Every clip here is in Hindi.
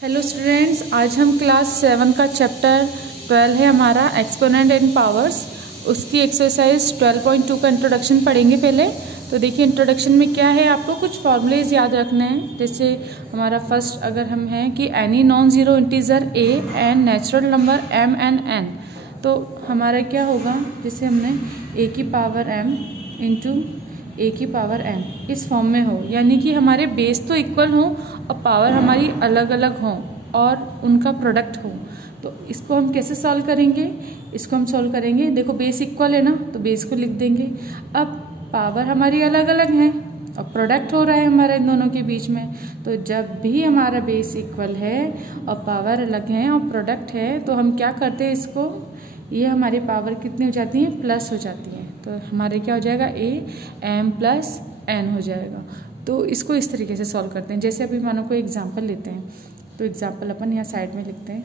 हेलो स्टूडेंट्स, आज हम क्लास 7 का चैप्टर 12 है हमारा एक्सपोनेंट एंड पावर्स, उसकी एक्सरसाइज 12.2 का इंट्रोडक्शन पढ़ेंगे। पहले तो देखिए इंट्रोडक्शन में क्या है, आपको कुछ फॉर्मूलेज याद रखने हैं। जैसे हमारा फर्स्ट अगर हम हैं कि any non zero integer a and natural number m and n, तो हमारा क्या होगा, जैसे हमने ए की पावर एम इंटू ए की पावर एन इस फॉर्म में हो, यानी कि हमारे बेस तो इक्वल हो और पावर हमारी अलग अलग हो और उनका प्रोडक्ट हो। तो इसको हम कैसे सॉल्व करेंगे, इसको हम सॉल्व करेंगे। देखो बेस इक्वल है ना, तो बेस को लिख देंगे। अब पावर हमारी अलग अलग हैं और प्रोडक्ट हो रहा है हमारा इन दोनों के बीच में, तो जब भी हमारा बेस इक्वल है और पावर अलग है और प्रोडक्ट है, तो हम क्या करते हैं, इसको ये हमारी पावर कितनी हो जाती है, प्लस हो जाती है। तो हमारे क्या हो जाएगा, ए एम प्लस एन हो जाएगा। तो इसको इस तरीके से सॉल्व करते हैं। जैसे अभी मानो कोई एग्जांपल लेते हैं, तो एग्जांपल अपन यहाँ साइड में लिखते हैं।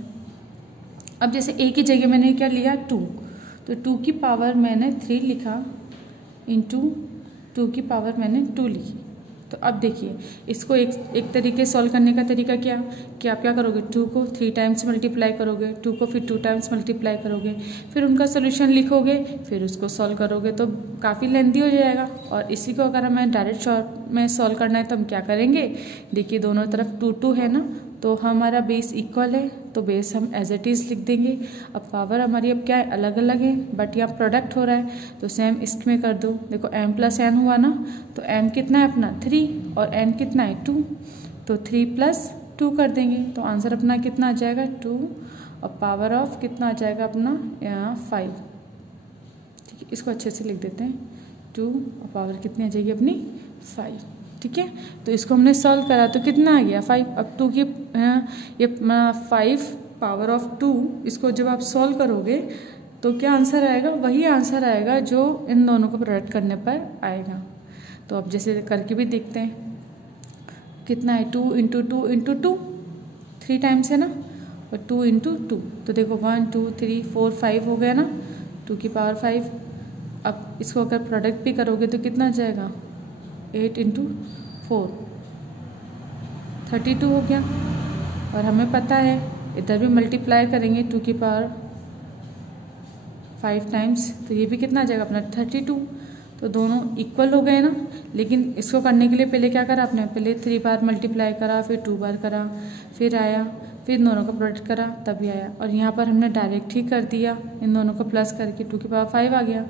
अब जैसे ए की जगह मैंने क्या लिया, 2, तो 2 की पावर मैंने 3 लिखा इंटू 2 की पावर मैंने 2 लिखी। तो अब देखिए इसको एक तरीके सॉल्व करने का तरीका क्या कि आप क्या करोगे, 2 को 3 टाइम्स मल्टीप्लाई करोगे, 2 को फिर 2 टाइम्स मल्टीप्लाई करोगे, फिर उनका सोल्यूशन लिखोगे, फिर उसको सॉल्व करोगे, तो काफ़ी लेंथी हो जाएगा। और इसी को अगर हमें डायरेक्ट शॉर्ट में सॉल्व करना है तो हम क्या करेंगे, देखिए दोनों तरफ 2 2 है ना, तो हमारा बेस इक्वल है तो बेस हम एज इट इज़ लिख देंगे। अब पावर हमारी अब क्या है, अलग अलग है, बट यहाँ प्रोडक्ट हो रहा है, तो सेम इसमें कर दो। देखो m प्लस एन हुआ ना, तो m कितना है अपना 3 और n कितना है 2, तो 3 प्लस 2 कर देंगे, तो आंसर अपना कितना आ जाएगा 2 और पावर ऑफ कितना आ जाएगा अपना यहाँ 5। ठीक है, इसको अच्छे से लिख देते हैं, 2 और पावर कितनी आ जाएगी अपनी 5। ठीक है, तो इसको हमने सॉल्व करा तो कितना आ गया 5। अब 2 की ये 5 पावर ऑफ 2, इसको जब आप सॉल्व करोगे तो क्या आंसर आएगा, वही आंसर आएगा जो इन दोनों को प्रोडक्ट करने पर आएगा। तो अब जैसे करके भी देखते हैं, कितना है 2 इंटू 2 इंटू 2, 3 टाइम्स है ना, और 2 इंटू 2, तो देखो 1 2 3 4 5 हो गया ना, 2 की पावर 5। अब इसको अगर प्रोडक्ट भी करोगे तो कितना आ जाएगा, 8 इंटू 4 32 हो गया। और हमें पता है इधर भी मल्टीप्लाई करेंगे 2 की पावर 5 टाइम्स, तो ये भी कितना आ जाएगा अपना 32। तो दोनों इक्वल हो गए ना, लेकिन इसको करने के लिए पहले क्या करा आपने, पहले 3 बार मल्टीप्लाई करा, फिर 2 बार करा, फिर आया, फिर इन दोनों का प्रोडक्ट करा तभी आया। और यहाँ पर हमने डायरेक्ट ही कर दिया, इन दोनों को प्लस करके 2 की पावर 5 आ गया,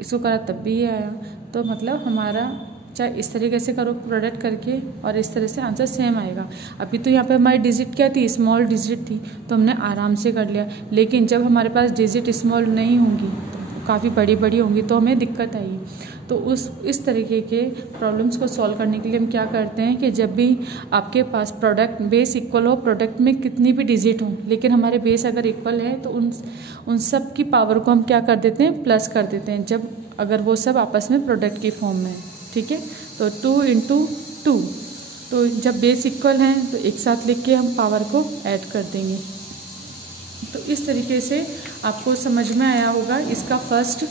इसको करा तब भी आया। तो मतलब हमारा चाहे इस तरीके से करो प्रोडक्ट करके और इस तरह से आंसर सेम आएगा। अभी तो यहाँ पे हमारी डिजिट क्या थी, स्मॉल डिजिट थी, तो हमने आराम से कर लिया। लेकिन जब हमारे पास डिजिट स्मॉल नहीं होंगी, काफ़ी बड़ी बड़ी होंगी, तो हमें दिक्कत आएगी। तो इस तरीके के प्रॉब्लम्स को सॉल्व करने के लिए हम क्या करते हैं कि जब भी आपके पास प्रोडक्ट बेस इक्वल हो, प्रोडक्ट में कितनी भी डिजिट हो, लेकिन हमारे बेस अगर इक्वल है तो उन सब की पावर को हम क्या कर देते हैं, प्लस कर देते हैं, जब अगर वो सब आपस में प्रोडक्ट की फॉर्म में है। ठीक है, तो 2 इंटू 2, तो जब बेस इक्वल हैं तो एक साथ लिख के हम पावर को ऐड कर देंगे। तो इस तरीके से आपको समझ में आया होगा इसका फर्स्ट,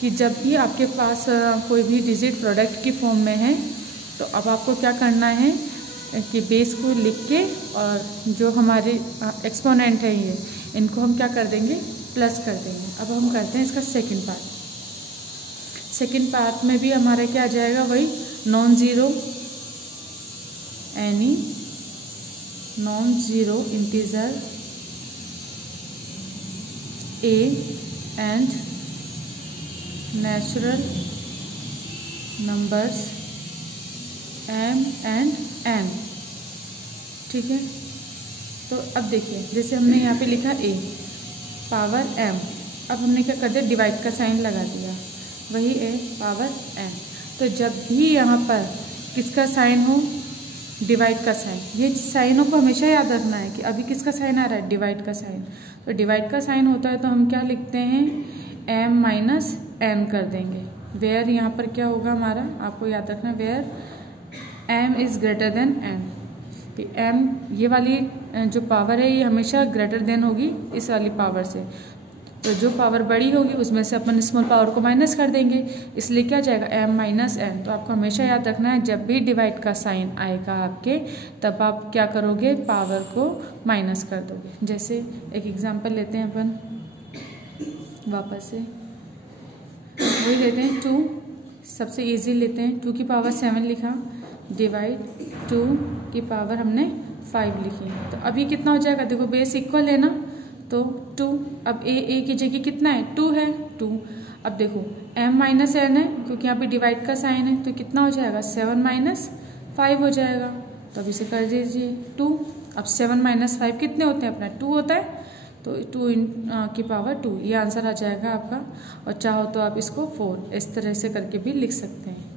कि जब भी आपके पास कोई भी डिजिट प्रोडक्ट की फॉर्म में है, तो अब आपको क्या करना है कि बेस को लिख के और जो हमारे एक्सपोनेंट है ये, इनको हम क्या कर देंगे, प्लस कर देंगे। अब हम करते हैं इसका सेकंड पार्ट। सेकंड पार्ट में भी हमारा क्या आ जाएगा, वही non zero any non zero integer a and natural numbers m and n. ठीक है, तो अब देखिए जैसे हमने यहाँ पे लिखा ए पावर एम, अब हमने क्या कर दिया, डिवाइड का साइन लगा दिया, वही ए पावर एन। तो जब भी यहाँ पर किसका साइन हो, डिवाइड का साइन, ये साइनों को हमेशा याद रखना है कि अभी किसका साइन आ रहा है, डिवाइड का साइन। तो डिवाइड का साइन होता है तो हम क्या लिखते हैं, एम माइनस एन कर देंगे। वेयर यहाँ पर क्या होगा हमारा, आपको याद रखना, where m is greater than n. M ये वाली जो पावर है ये हमेशा ग्रेटर देन होगी इस वाली पावर से, तो जो पावर बड़ी होगी उसमें से अपन स्मॉल पावर को माइनस कर देंगे, इसलिए क्या जाएगा m माइनस n। तो आपको हमेशा याद रखना है जब भी डिवाइड का साइन आएगा आपके, तब आप क्या करोगे, पावर को माइनस कर दोगे। जैसे एक एग्जांपल लेते हैं अपन वापस से, वही लेते हैं 2, सबसे इजी लेते हैं। 2 की पावर 7 लिखा, डिवाइड 2 की पावर हमने 5 लिखी। तो अब ये कितना हो जाएगा, देखो बेस इक्वल है ना, तो 2। अब ए की जगह कितना है, 2 है, 2। अब देखो m माइनस n है क्योंकि यहाँ पे डिवाइड का साइन है, तो कितना हो जाएगा, 7 माइनस 5 हो जाएगा। तो अब इसे कर दीजिए 2। अब 7 माइनस 5 कितने होते हैं, अपना 2 होता है, तो 2 की पावर 2, ये आंसर आ जाएगा आपका। और चाहो तो आप इसको 4 इस तरह से करके भी लिख सकते हैं,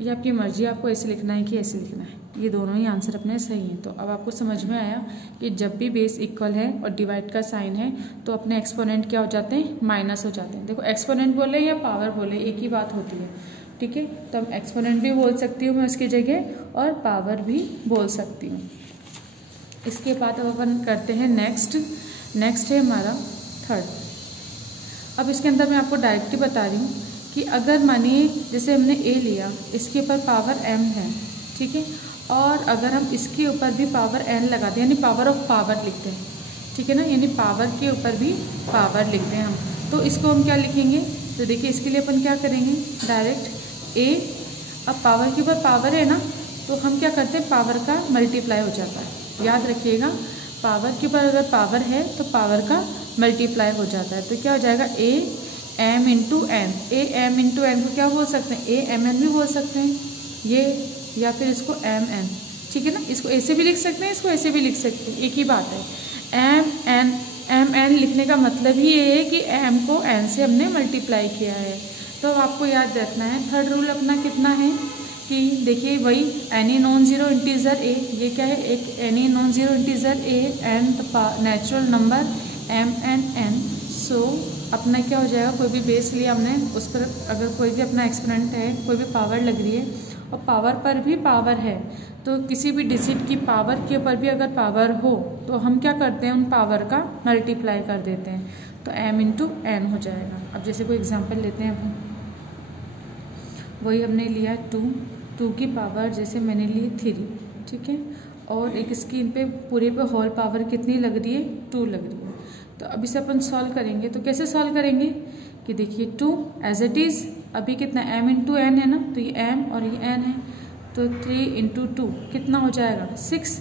ये आपकी मर्जी, आपको ऐसे लिखना है कि ऐसे लिखना है। ये दोनों ही आंसर अपने सही हैं। तो अब आपको समझ में आया कि जब भी बेस इक्वल है और डिवाइड का साइन है तो अपने एक्सपोनेंट क्या हो जाते हैं, माइनस हो जाते हैं। देखो एक्सपोनेंट बोले या पावर बोले एक ही बात होती है, ठीक है। तो हम एक्सपोनेंट भी बोल सकती हूँ मैं उसकी जगह, और पावर भी बोल सकती हूँ। इसके बाद अब अपन करते हैं नेक्स्ट है हमारा 3rd। अब इसके अंदर मैं आपको डायरेक्टली बता रही हूँ कि अगर मानिए जैसे हमने a लिया, इसके ऊपर पावर m है, ठीक है, और अगर हम इसके ऊपर भी पावर n लगा दें, यानी पावर ऑफ पावर लिखते हैं, ठीक है ना, यानी पावर के ऊपर भी पावर लिखते हैं हम, तो इसको हम क्या लिखेंगे। तो देखिए इसके लिए अपन क्या करेंगे, डायरेक्ट a, अब पावर के ऊपर पावर है ना, तो हम क्या करते हैं, पावर का मल्टीप्लाई हो जाता है। याद रखिएगा पावर के ऊपर अगर पावर है तो पावर का मल्टीप्लाई हो जाता है। तो क्या हो जाएगा, a m into n. a m into n को क्या बोल सकते हैं, a m n भी बोल सकते हैं ये, या फिर इसको m n, ठीक है ना। इसको ऐसे भी लिख सकते हैं, इसको ऐसे भी लिख सकते हैं, एक ही बात है। m n लिखने का मतलब ही ये है कि m को n से हमने मल्टीप्लाई किया है। तो आपको याद रखना है 3rd रूल अपना कितना है कि देखिए वही any non zero integer a, ये क्या है, एक any non zero integer a and natural number m n n। सो अपना क्या हो जाएगा, कोई भी बेस लिया हमने, उस पर अगर कोई भी अपना एक्सपोनेंट है, कोई भी पावर लग रही है और पावर पर भी पावर है, तो किसी भी डिजिट की पावर के ऊपर भी अगर पावर हो तो हम क्या करते हैं, उन पावर का मल्टीप्लाई कर देते हैं, तो m इंटू n हो जाएगा। अब जैसे कोई एग्जांपल लेते हैं अपन, वही हमने लिया 2 की पावर जैसे मैंने ली 3, ठीक है, और एक स्क्रीन पे पूरे पे होल पावर कितनी लग रही है, 2 लग रही है। तो अब इसे अपन सॉल्व करेंगे, तो कैसे सॉल्व करेंगे कि देखिए 2 एज इट इज़, अभी कितना m इंटू n है ना, तो ये m और ये n है, तो 3 इंटू 2 कितना हो जाएगा, 6,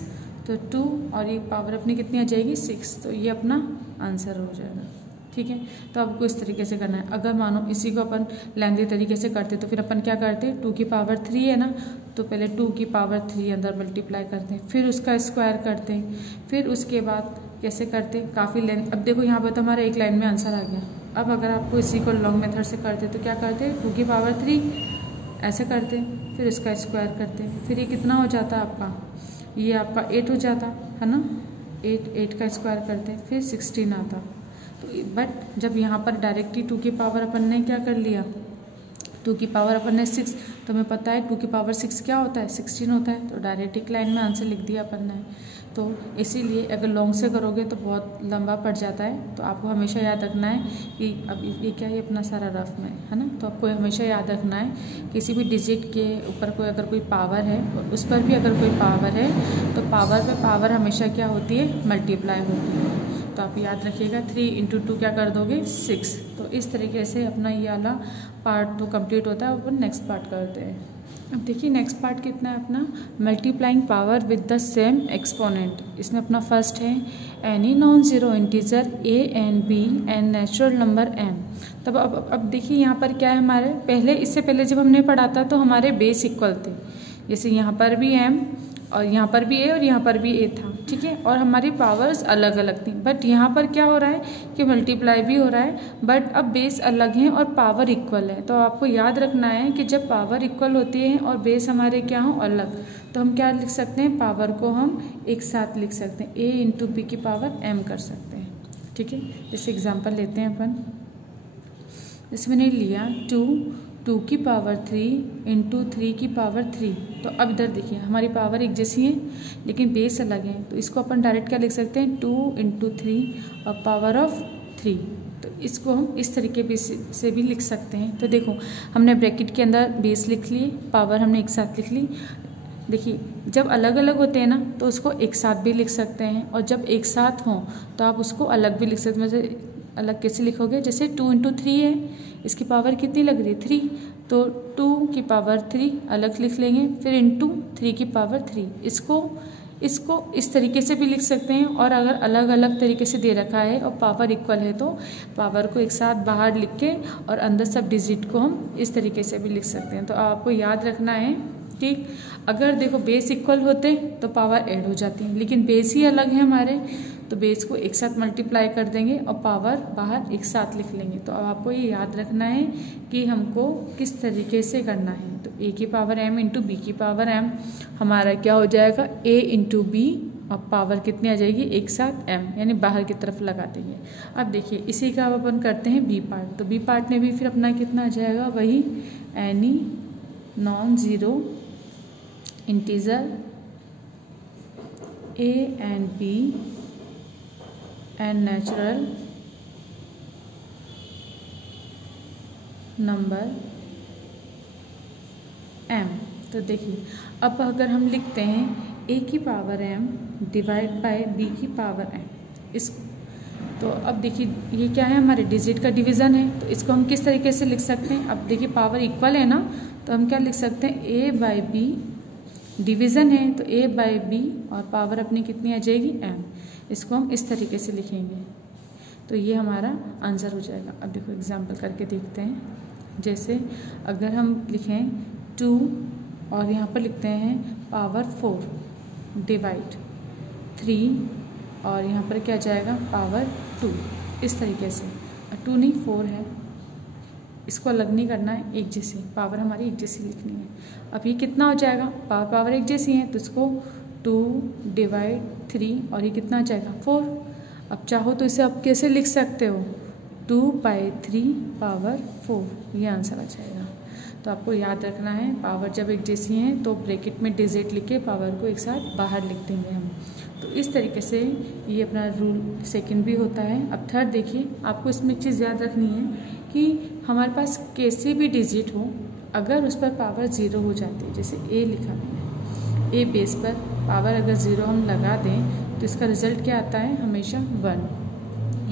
तो 2 और ये पावर अपनी कितनी आ जाएगी, 6, तो ये अपना आंसर हो जाएगा, ठीक है। तो आपको इस तरीके से करना है। अगर मानो इसी को अपन लेंदी तरीके से करते तो फिर अपन क्या करते, 2 की पावर 3 है ना, तो पहले 2 की पावर 3 अंदर मल्टीप्लाई करते हैं, फिर उसका स्क्वायर करते हैं, फिर उसके बाद कैसे करते हैं, काफ़ी लेंथ। अब देखो यहाँ पर तो हमारा एक लाइन में आंसर आ गया। अब अगर आपको इसी को लॉन्ग मेथड से करते तो क्या करते, 2 की पावर 3 ऐसे करते, फिर इसका स्क्वायर करते, फिर ये कितना हो जाता आपका, ये आपका 8 हो जाता है ना, 8 का स्क्वायर करते, फिर 16 आता। तो बट जब यहाँ पर डायरेक्टली 2 की पावर अपन ने क्या कर लिया, 2 की पावर अपन ने 6, तो हमें पता है 2 की पावर 6 क्या होता है, 16 होता है, तो डायरेक्ट एक लाइन में आंसर लिख दिया अपन ने। तो इसीलिए अगर लॉन्ग से करोगे तो बहुत लंबा पड़ जाता है, तो आपको हमेशा याद रखना है कि अब ये क्या है, अपना सारा रफ में है ना, तो आपको हमेशा याद रखना है किसी भी डिजिट के ऊपर कोई अगर कोई पावर है और उस पर भी अगर कोई पावर है तो पावर पे पावर हमेशा क्या होती है, मल्टीप्लाई होती है। तो आप याद रखिएगा 3 इंटू 2 क्या कर दोगे, 6। तो इस तरीके से अपना ये वाला पार्ट तो कंप्लीट होता है, अपन नेक्स्ट पार्ट करते हैं। अब देखिए नेक्स्ट पार्ट कितना है अपना, multiplying power with the same exponent. इसमें अपना फर्स्ट है any non zero integer a and b and natural number m। तब अब देखिए यहाँ पर क्या है, हमारे पहले इससे पहले जब हमने पढ़ा था तो हमारे बेस इक्वल थे, जैसे यहाँ पर भी m और यहाँ पर भी a और यहाँ पर भी a था, ठीक है, और हमारी पावर्स अलग अलग थी। बट यहाँ पर क्या हो रहा है कि मल्टीप्लाई भी हो रहा है, बट अब बेस अलग हैं और पावर इक्वल है। तो आपको याद रखना है कि जब पावर इक्वल होती है और बेस हमारे क्या हो अलग, तो हम क्या लिख सकते हैं, पावर को हम एक साथ लिख सकते हैं, a इंटू बी की पावर m कर सकते हैं, ठीक है। जैसे एग्जाम्पल लेते हैं अपन, इसमें मैंने लिया 2 की पावर 3 इंटू 3 की पावर 3। तो अब इधर देखिए हमारी पावर एक जैसी है लेकिन बेस अलग है, तो इसको अपन डायरेक्ट क्या लिख सकते हैं, 2 इंटू 3 और पावर ऑफ 3। तो इसको हम इस तरीके से भी लिख सकते हैं। तो देखो हमने ब्रैकेट के अंदर बेस लिख लिए, पावर हमने एक साथ लिख ली। देखिए जब अलग अलग होते हैं ना तो उसको एक साथ भी लिख सकते हैं, और जब एक साथ हों तो आप उसको अलग भी लिख सकते हैं। मतलब अलग कैसे लिखोगे, जैसे 2 × 3 है, इसकी पावर कितनी लग रही है 3, तो 2 की पावर 3 अलग लिख लेंगे, फिर इंटू 3 की पावर 3। इसको इस तरीके से भी लिख सकते हैं, और अगर अलग अलग तरीके से दे रखा है और पावर इक्वल है तो पावर को एक साथ बाहर लिख के और अंदर सब डिजिट को हम इस तरीके से भी लिख सकते हैं। तो आपको याद रखना है, ठीक। अगर देखो बेस इक्वल होते तो पावर ऐड हो जाती है, लेकिन बेस ही अलग है हमारे, तो बेस को एक साथ मल्टीप्लाई कर देंगे और पावर बाहर एक साथ लिख लेंगे। तो अब आपको ये याद रखना है कि हमको किस तरीके से करना है। तो a की पावर m इंटू बी की पावर m हमारा क्या हो जाएगा, a इंटू बी, और पावर कितनी आ जाएगी एक साथ m, यानी बाहर की तरफ लगा देंगे। अब देखिए इसी का अपन करते हैं बी पार्ट। तो बी पार्ट में भी फिर अपना कितना आ जाएगा, वही any non zero integer a and b and natural number m। तो देखिए अब अगर हम लिखते हैं a की power m divide by b की पावर m, इस तो अब देखिए ये क्या है, हमारे डिजिट का डिवीज़न है। तो इसको हम किस तरीके से लिख सकते हैं, अब देखिए पावर इक्वल है ना, तो हम क्या लिख सकते हैं, a बाय b, डिवीज़न है तो a बाय b, और पावर अपनी कितनी आ जाएगी m। इसको हम इस तरीके से लिखेंगे तो ये हमारा आंसर हो जाएगा। अब देखो एग्जाम्पल करके देखते हैं, जैसे अगर हम लिखें 2 और यहाँ पर लिखते हैं पावर 4 डिवाइड 3, और यहाँ पर क्या जाएगा पावर 2, इस तरीके से। 2 नहीं 4 है, इसको अलग नहीं करना है, एक जैसी पावर हमारी एक जैसी लिखनी है। अब ये कितना हो जाएगा, पावर एक जैसी है तो इसको 2 डिवाइड 3, और ये कितना आ जाएगा 4। अब चाहो तो इसे आप कैसे लिख सकते हो, 2/3 पावर 4, ये आंसर आ जाएगा। तो आपको याद रखना है पावर जब एक जैसी हैं तो ब्रैकेट में डिजिट लिख के पावर को एक साथ बाहर लिख देंगे हम। तो इस तरीके से ये अपना रूल सेकंड भी होता है। अब थर्ड देखिए, आपको इसमें एक चीज़ याद रखनी है कि हमारे पास कैसे भी डिजिट हो, अगर उस पर पावर 0 हो जाती है, जैसे a लिखा मैंने, a बेस पर पावर अगर 0 हम लगा दें तो इसका रिजल्ट क्या आता है, हमेशा 1।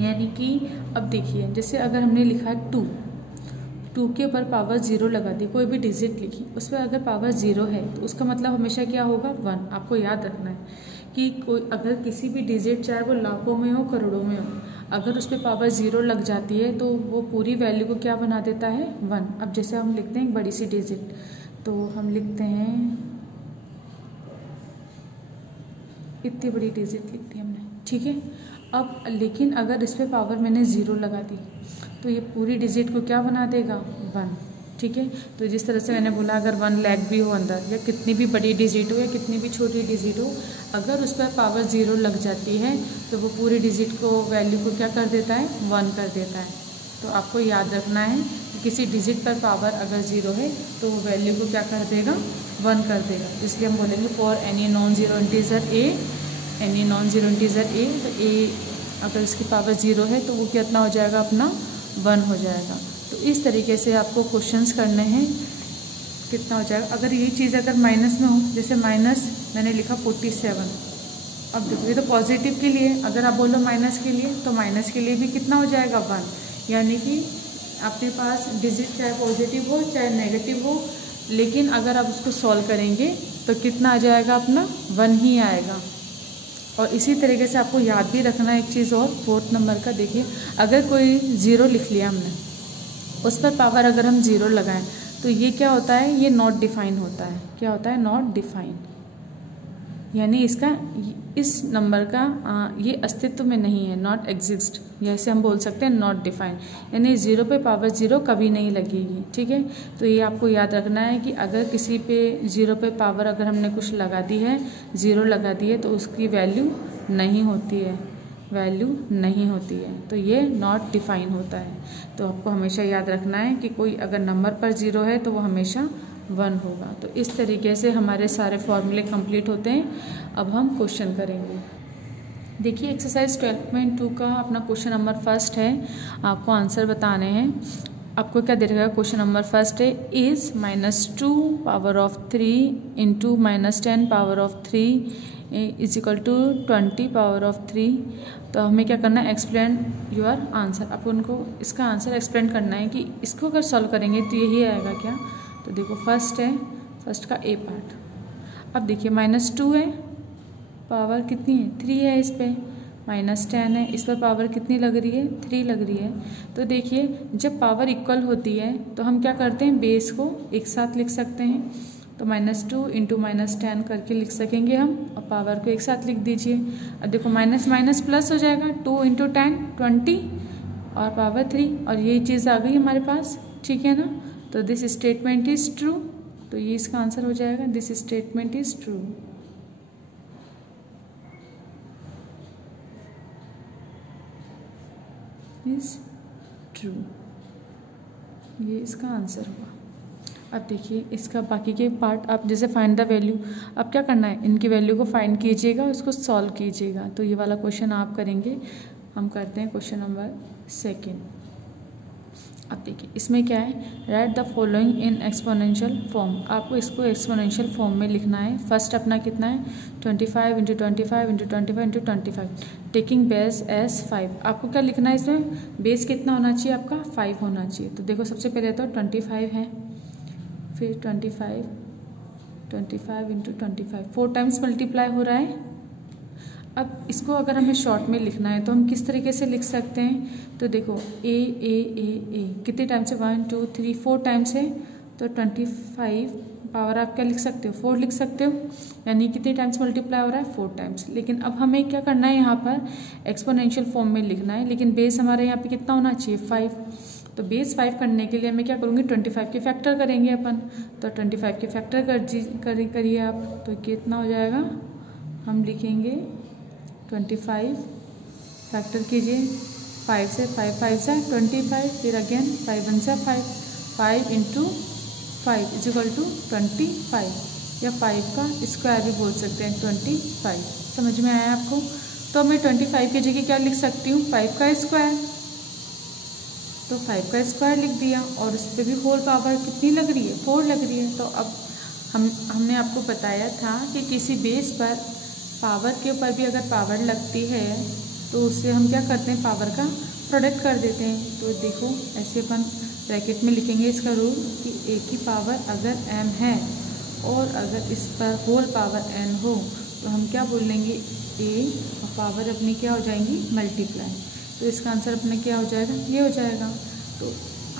यानी कि अब देखिए जैसे अगर हमने लिखा 2 के ऊपर पावर 0 लगा दी, कोई भी डिजिट लिखी उस पर अगर पावर 0 है तो उसका मतलब हमेशा क्या होगा 1। आपको याद रखना है कि कोई अगर किसी भी डिजिट, चाहे वो लाखों में हो करोड़ों में हो, अगर उस पर पावर 0 लग जाती है तो वो पूरी वैल्यू को क्या बना देता है 1। अब जैसे हम लिखते हैं एक बड़ी सी डिजिट, तो हम लिखते हैं इतनी बड़ी डिजिट लिख दी हमने, ठीक है। अब लेकिन अगर इस पर पावर मैंने 0 लगा दी तो ये पूरी डिजिट को क्या बना देगा 1, ठीक है। तो जिस तरह से मैंने बोला अगर 1 लाख भी हो अंदर, या कितनी भी बड़ी डिजिट हो या कितनी भी छोटी डिजिट हो, अगर उस पर पावर 0 लग जाती है तो वो पूरी डिजिट को वैल्यू को क्या कर देता है 1 कर देता है। तो आपको याद रखना है कि किसी डिजिट पर पावर अगर 0 है तो वो वैल्यू को क्या कर देगा 1 कर देगा। इसलिए हम बोलेंगे for any non zero integer A, any non zero integer A, तो ए अगर इसकी पावर 0 है तो वो कितना हो जाएगा अपना 1 हो जाएगा। तो इस तरीके से आपको क्वेश्चंस करने हैं, कितना हो जाएगा। अगर ये चीज़ अगर माइनस में हो, जैसे माइनस मैंने लिखा 47, अब देखो ये तो पॉजिटिव के लिए, अगर आप बोलो माइनस के लिए तो माइनस के लिए भी कितना हो जाएगा 1। यानी कि आपके पास डिजिट चाहे पॉजिटिव हो चाहे नेगेटिव हो, लेकिन अगर आप उसको सॉल्व करेंगे तो कितना आ जाएगा अपना 1 ही आएगा। और इसी तरीके से आपको याद भी रखना है एक चीज़ और, 4th नंबर का देखिए, अगर कोई 0 लिख लिया हमने, उस पर पावर अगर हम 0 लगाएं तो ये क्या होता है, ये नॉट डिफाइन होता है। क्या होता है, नॉट डिफाइन, यानी इसका इस नंबर का ये अस्तित्व में नहीं है, नॉट एग्जिस्ट, जैसे हम बोल सकते हैं नॉट डिफाइन, यानी 0 पे पावर 0 कभी नहीं लगेगी, ठीक है। तो ये आपको याद रखना है कि अगर किसी पे 0 पे पावर अगर हमने कुछ लगा दी है, 0 लगा दी है, तो उसकी वैल्यू नहीं होती है, वैल्यू नहीं होती है, तो ये नॉट डिफाइन होता है। तो आपको हमेशा याद रखना है कि कोई अगर नंबर पर 0 है तो वो हमेशा 1 होगा। तो इस तरीके से हमारे सारे फॉर्मूले कंप्लीट होते हैं। अब हम क्वेश्चन करेंगे। देखिए एक्सरसाइज 12.2 का अपना क्वेश्चन नंबर फर्स्ट है, आपको आंसर बताने हैं। आपको क्या दे रखा है? क्वेश्चन नंबर फर्स्ट है is -2 power of 3 into -10 power of 3 is equal to 20 power of 3। तो हमें क्या करना है? Explain your answer. आपको उनको इसका आंसर एक्सप्लेन करना है कि इसको अगर सॉल्व करेंगे तो यही आएगा क्या। तो देखो फर्स्ट है, फर्स्ट का ए पार्ट। अब देखिए -2 है, पावर कितनी है? 3 है, इस पर -10 है, इस पर पावर कितनी लग रही है? 3 लग रही है। तो देखिए जब पावर इक्वल होती है तो हम क्या करते हैं? बेस को एक साथ लिख सकते हैं। तो -2 इंटू -10 करके लिख सकेंगे हम, और पावर को एक साथ लिख दीजिए। अब देखो माइनस माइनस प्लस हो जाएगा, 2 इंटू 10 20 और पावर 3, और यही चीज़ आ गई हमारे पास, ठीक है ना। तो दिस स्टेटमेंट इज ट्रू, तो ये इसका आंसर हो जाएगा, this statement is true. Is true, ये इसका आंसर होगा। अब देखिए इसका बाकी के पार्ट, आप जैसे फाइंड द वैल्यू, अब क्या करना है? इनकी वैल्यू को फाइंड कीजिएगा, उसको सॉल्व कीजिएगा। तो ये वाला क्वेश्चन आप करेंगे। हम करते हैं क्वेश्चन नंबर सेकेंड। अब देखिए इसमें क्या है? Right the following in exponential form. आपको इसको एक्सपोनेंशियल फॉर्म में लिखना है। फर्स्ट अपना कितना है? 25 into 25 into 25 into 25, taking base S 5। आपको क्या लिखना है इसमें? बेस कितना होना चाहिए आपका? 5 होना चाहिए। तो देखो सबसे पहले तो 25 है, फिर 25 इंटू 25, 4 टाइम्स मल्टीप्लाई हो रहा है। अब इसको अगर हमें शॉर्ट में लिखना है तो हम किस तरीके से लिख सकते हैं? तो देखो ए कितने टाइम्स है? 1 2 3 4 टाइम्स है। तो 25 पावर आप क्या लिख सकते हो? 4 लिख सकते हो, यानी कितने टाइम्स मल्टीप्लाई हो रहा है? 4 टाइम्स। लेकिन अब हमें क्या करना है? यहाँ पर एक्सपोनेंशियल फॉर्म में लिखना है, लेकिन बेस हमारे यहाँ पे कितना होना चाहिए? 5। तो बेस 5 करने के लिए मैं क्या करूँगी? 25 के फैक्टर करेंगे अपन। तो 25 के फैक्टर करिए आप, तो कितना हो जाएगा? हम लिखेंगे 25 फैक्टर कीजिए, 5 से 5 5 से 25, फिर अगेन 5 1 से 5 इंटू 5 इज इक्वल टू 25, या 5 का स्क्वायर भी बोल सकते हैं 25। समझ में आया आपको? तो मैं 25 की जगह क्या लिख सकती हूँ? 5 का स्क्वायर। तो 5 का स्क्वायर लिख दिया, और उस पर भी होल पावर कितनी लग रही है? 4 लग रही है। तो अब हमने आपको बताया था कि किसी बेस पर पावर के ऊपर भी अगर पावर लगती है तो उससे हम क्या करते हैं? पावर का प्रोडक्ट कर देते हैं। तो देखो ऐसे अपन ब्रैकेट में लिखेंगे इसका रूल कि ए की पावर अगर m है और अगर इस पर होल पावर n हो तो हम क्या बोल लेंगे? a और पावर अपनी क्या हो जाएंगी? मल्टीप्लाई। तो इसका आंसर अपने क्या हो जाएगा? ये हो जाएगा। तो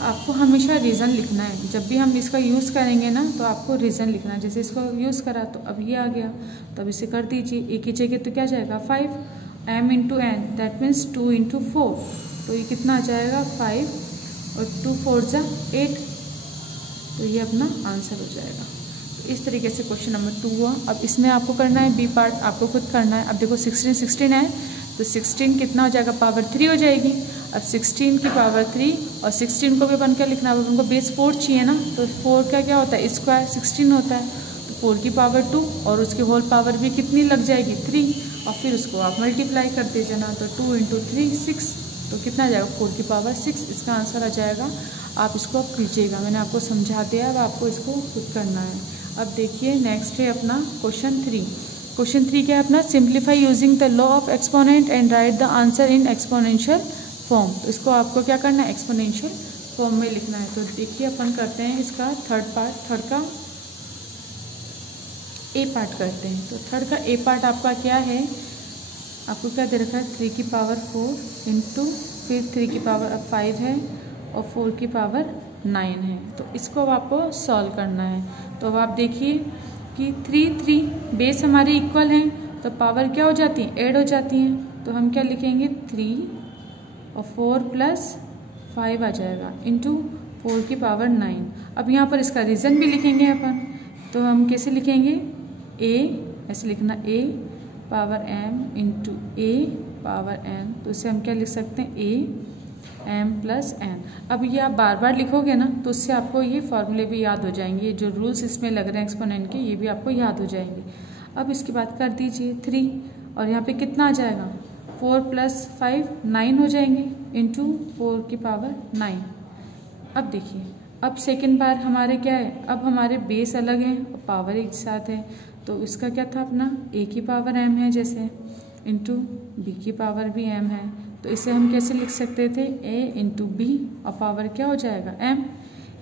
आपको हमेशा रीज़न लिखना है। जब भी हम इसका यूज़ करेंगे ना तो आपको रीज़न लिखना है। जैसे इसको यूज़ करा तो अब ये आ गया, तो अब इसे कर दीजिए। ए की जगह तो क्या जाएगा? 5 m into n, that means 2 into 4। तो ये कितना आ जाएगा? 5 और 2 4 जा 8। तो ये अपना आंसर हो जाएगा। तो इस तरीके से क्वेश्चन नंबर 2 हुआ। अब इसमें आपको करना है बी पार्ट, आपको खुद करना है। अब देखो 16 है, तो 16 कितना हो जाएगा? पावर 3 हो जाएगी। अब 16 की पावर 3, और 16 को भी अपन क्या लिखना है? अपन को बेस 4 चाहिए ना, तो 4 का क्या होता है? स्क्वायर 16 होता है। तो 4 की पावर 2 और उसकी होल पावर भी कितनी लग जाएगी? 3, और फिर उसको आप मल्टीप्लाई कर दीजिए ना। तो 2 इंटू 3 6, तो कितना आ जाएगा? 4 की पावर 6, इसका आंसर आ जाएगा। आप इसको अब कीजिएगा, मैंने आपको समझा दिया, अब आपको इसको खुद करना है। अब देखिए नेक्स्ट है अपना क्वेश्चन 3। क्वेश्चन 3 क्या है अपना? Simplify using the law of exponent and right the answer in exponential form. तो इसको आपको क्या करना है? एक्सपोनेंशियल फॉर्म में लिखना है। तो देखिए अपन करते हैं इसका थर्ड का ए पार्ट करते हैं। तो थर्ड का ए पार्ट आपका क्या है? आपको क्या दे रखा है? 3 की पावर 4 इंटू फिर 3 की पावर अब 5 है और 4 की पावर 9 है। तो इसको अब आपको सॉल्व करना है। तो अब आप देखिए कि 3 बेस हमारे इक्वल हैं, तो पावर क्या हो जाती है? ऐड हो जाती हैं। तो हम क्या लिखेंगे? 3 और 4 प्लस 5 आ जाएगा इंटू 4 की पावर 9। अब यहाँ पर इसका रीज़न भी लिखेंगे अपन। तो हम कैसे लिखेंगे? a, ऐसे लिखना a power m into a power n। तो इसे हम क्या लिख सकते हैं? a m plus n। अब ये आप बार बार लिखोगे ना तो उससे आपको ये फॉर्मूले भी याद हो जाएंगे, जो रूल्स इसमें लग रहे हैं एक्सपोनेंट के, ये भी आपको याद हो जाएंगे। अब इसके बाद कर दीजिए 3, और यहाँ पे कितना आ जाएगा? 4 + 5 9 हो जाएंगे, इंटू 4 की पावर 9। अब देखिए, अब सेकेंड बार हमारे क्या है, अब हमारे बेस अलग हैं और पावर एक साथ है, तो इसका क्या था अपना a की पावर m है जैसे, इंटू b की पावर भी m है, तो इसे हम कैसे लिख सकते थे, a इंटू बी और पावर क्या हो जाएगा m।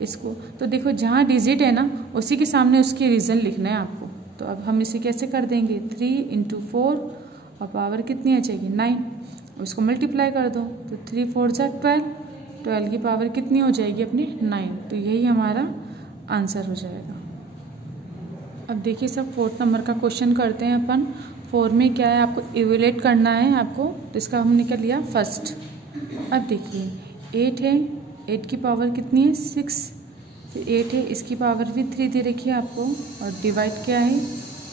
इसको तो देखो जहाँ डिजिट है ना उसी के सामने उसकी रीज़न लिखना है आपको, तो अब हम इसे कैसे कर देंगे, 3 × 4 और पावर कितनी आ जाएगी 9। अब इसको मल्टीप्लाई कर दो तो 3 × 4 = 12, 12 की पावर कितनी हो जाएगी अपनी 9, तो यही हमारा आंसर हो जाएगा। अब देखिए सब 4th नंबर का क्वेश्चन करते हैं अपन। 4 में क्या है, आपको इवेल्यूएट करना है आपको, तो इसका हमने क्या लिया फर्स्ट। अब देखिए 8 है, 8 की पावर कितनी है 6, फिर 8 है, इसकी पावर भी 3 दे रखी है आपको, और डिवाइड क्या है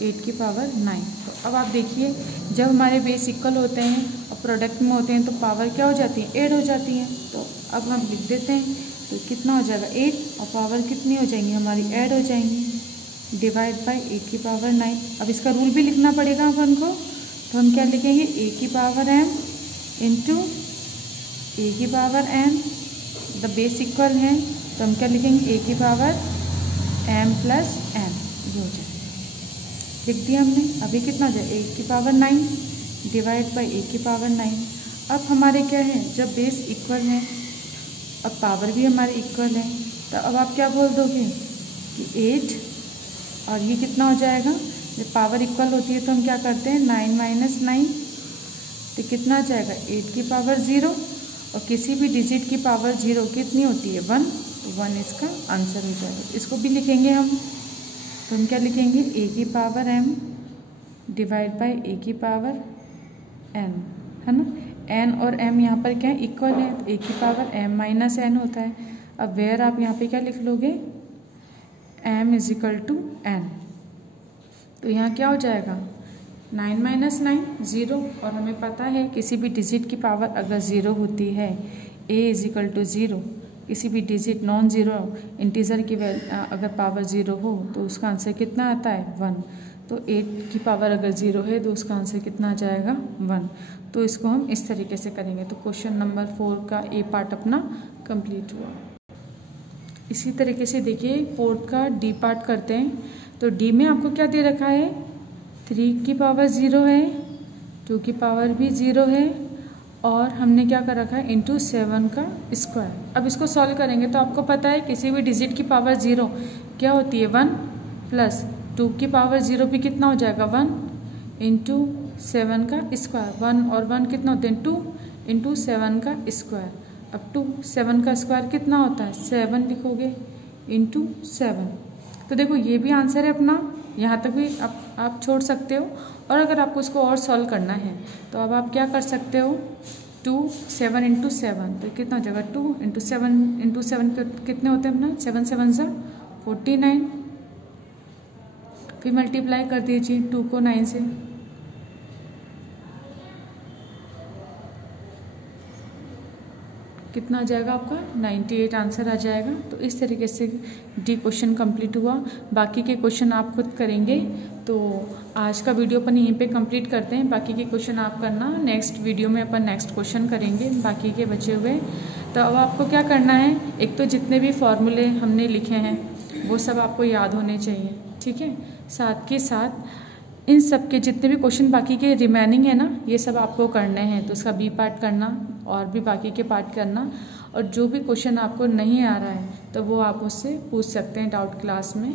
8 की पावर 9। तो अब आप देखिए जब हमारे बेस इक्वल होते हैं और प्रोडक्ट में होते हैं तो पावर क्या हो जाती है ऐड हो जाती है, तो अब हम लिख देते हैं, तो कितना हो जाएगा 8 और पावर कितनी हो जाएंगी हमारी ऐड हो जाएंगी, डिवाइड बाय 8 की पावर 9। अब इसका रूल भी लिखना पड़ेगा अपन को, तो हम क्या लिखेंगे a की पावर m इंटू a की power m, the base equal है तो हम क्या लिखेंगे a की पावर m + m, ये हो जाए, लिख दिया हमने। अभी कितना हो जाए 8 की पावर 9 डिवाइड बाय 8 की पावर 9। अब हमारे क्या है, जब बेस इक्वल है अब पावर भी हमारे इक्वल है, तो अब आप क्या बोल दोगे कि 8 और ये कितना हो जाएगा, जब पावर इक्वल होती है तो हम क्या करते हैं 9 - 9, तो कितना आ जाएगा 8 की पावर 0, और किसी भी डिजिट की पावर 0 कितनी होती है 1, तो 1 इसका आंसर हो जाएगा। इसको भी लिखेंगे हम, तो हम क्या लिखेंगे a की power m divide by a की पावर n, है ना, n और m यहाँ पर क्या है इक्वल है, तो a की पावर m - n होता है। अब वेयर आप यहाँ पे क्या लिख लोगे m = n, तो यहाँ क्या हो जाएगा 9 - 9 0, और हमें पता है किसी भी डिजिट की पावर अगर 0 होती है a = 0, किसी भी डिजिट नॉन ज़ीरो इंटीजर की अगर पावर 0 हो तो उसका आंसर कितना आता है 1, तो 8 की पावर अगर 0 है तो उसका आंसर कितना आ जाएगा 1। तो इसको हम इस तरीके से करेंगे, तो क्वेश्चन नंबर 4 का ए पार्ट अपना कंप्लीट हुआ। इसी तरीके से देखिए 4th का डी पार्ट करते हैं। तो डी में आपको क्या दे रखा है, 3 की पावर 0 है, 2 की पावर भी 0 है, और हमने क्या कर रखा है इंटू 7 का स्क्वायर। अब इसको सॉल्व करेंगे तो आपको पता है किसी भी डिजिट की पावर 0 क्या होती है 1, प्लस 2 की पावर 0 भी कितना हो जाएगा 1 इंटू 7 का स्क्वायर। 1 और 1 कितना होते हैं 2 इंटू 7 का स्क्वायर। अब 2 7 का स्क्वायर कितना होता है 7 लिखोगे इंटू 7। तो देखो ये भी आंसर है अपना, यहाँ तक भी आप छोड़ सकते हो, और अगर आपको इसको और सॉल्व करना है तो अब आप क्या कर सकते हो 2 7 इंटू 7, तो कितना हो जाएगा 2 इंटू 7 कितने होते हैं अपना 7 7 सा 49, फिर मल्टीप्लाई कर दीजिए 2 को 9 से, कितना आ जाएगा आपका 98 आंसर आ जाएगा। तो इस तरीके से डी क्वेश्चन कंप्लीट हुआ। बाकी के क्वेश्चन आप खुद करेंगे। तो आज का वीडियो अपन यहीं पे कंप्लीट करते हैं, बाकी के क्वेश्चन आप करना, नेक्स्ट वीडियो में अपन नेक्स्ट क्वेश्चन करेंगे बाकी के बचे हुए। तो अब आपको क्या करना है, एक तो जितने भी फॉर्मूले हमने लिखे हैं वो सब आपको याद होने चाहिए, ठीक है। साथ के साथ इन सब के जितने भी क्वेश्चन बाकी के रिमेनिंग है ना, ये सब आपको करने हैं। तो उसका बी पार्ट करना और भी बाकी के पार्ट करना, और जो भी क्वेश्चन आपको नहीं आ रहा है तो वो आप उससे पूछ सकते हैं डाउट क्लास में।